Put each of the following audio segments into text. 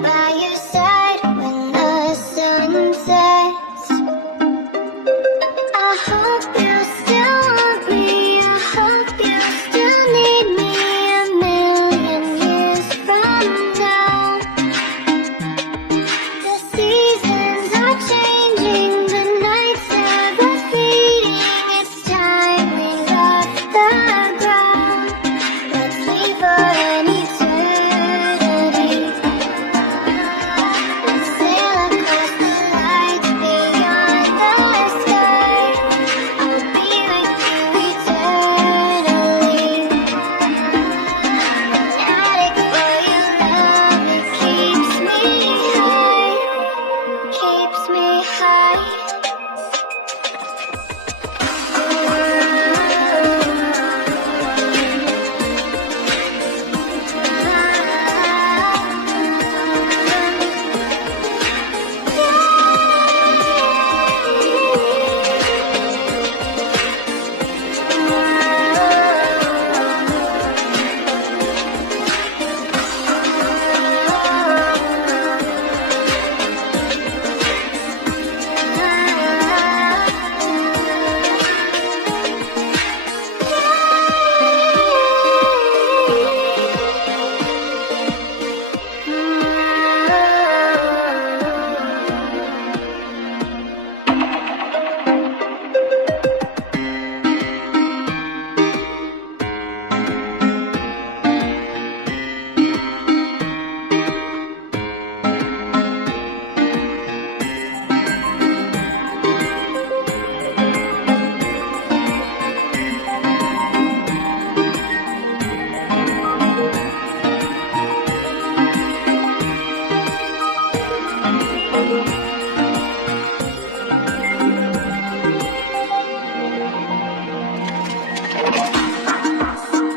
by your side when the sun sets. I hope you still want me, I hope you still need me a million years from now. The seasons are changing, the nights ever fading. It's time we left the ground. Let's leave for an eternity. Let's sail across the lights beyond the sky. I'll be with you eternally. Addict for your love, it keeps me high, keeps me high.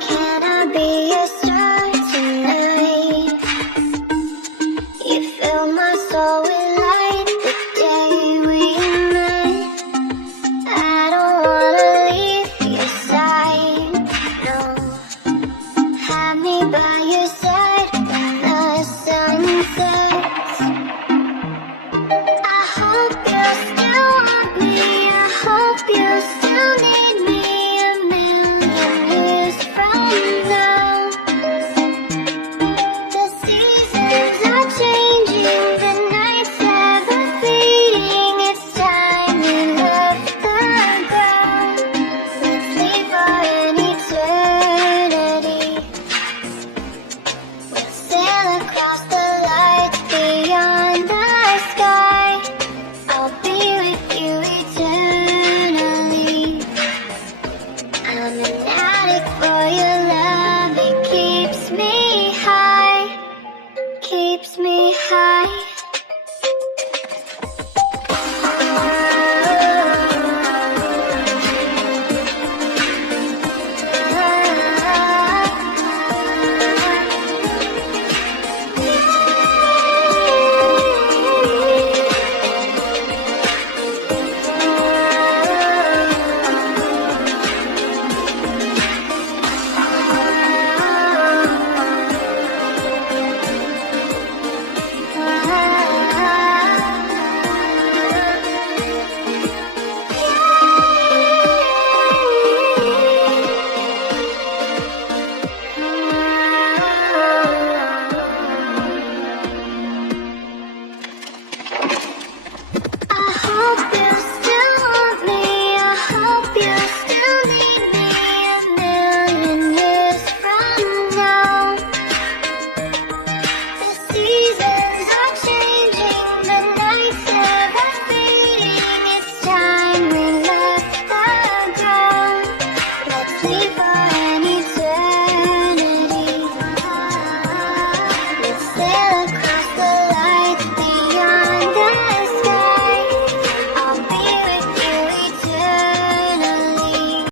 Can I be a star tonight? You fill my soul with light the day we met. I don't wanna leave your side, no. Have me by your side when the sun sets. I hope you still want me, I hope you still need me a million years from now. The seasons are changing, the nights ever fading. It's time we left the ground. Let's leave for an eternity. We'll sail across the lights beyond the sky. I'll be with you eternally. I'm an addict for your love, it keeps me high, keeps me high.